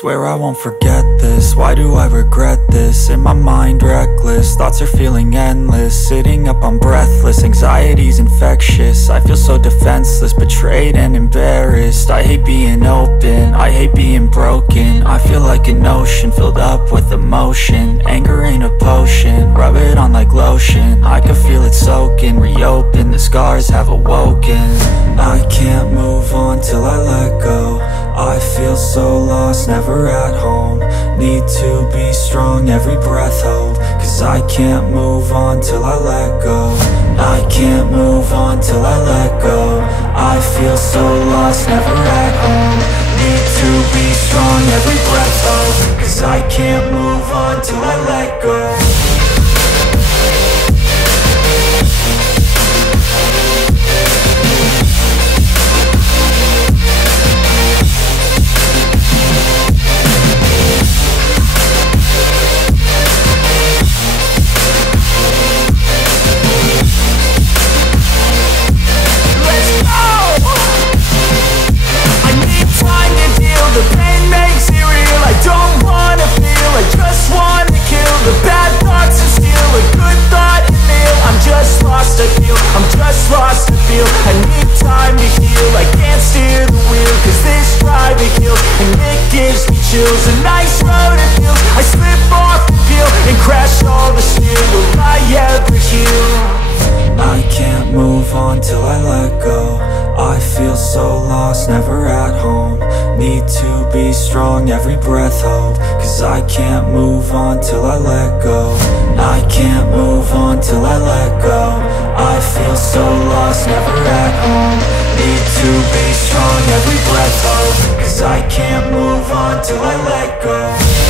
Swear I won't forget this, why do I regret this? In my mind reckless, thoughts are feeling endless. Sitting up, I'm breathless, anxiety's infectious. I feel so defenseless, betrayed and embarrassed. I hate being open, I hate being broken. I feel like an ocean filled up with emotion. Anger ain't a potion, rub it on like lotion. I can feel it soaking, reopen, the scars have awoken. I can't move on till I let go. I feel so lost, never at home. Need to be strong, every breath hold. Cause I can't move on till I let go. I can't move on till I let go. I feel so lost, never at home. Need to be strong, every breath hold. Cause I can't move on till I let go. The pain makes it real, I don't wanna feel, I just wanna kill the bad thoughts and steal a good thought and feel. I'm just lost, I feel, I'm just lost, I feel. I need time to heal, I can't steer the wheel. Cause this drive it kills, and it gives me chills. A nice road it feels, I slip off the peel and crash all the steel. Will I ever heal? I can't move on till I let go. I feel so lost, never at home. Need to be strong, every breath hold. Cause I can't move on till I let go. I can't move on till I let go. I feel so lost, never at home. Need to be strong, every breath hold. Cause I can't move on till I let go.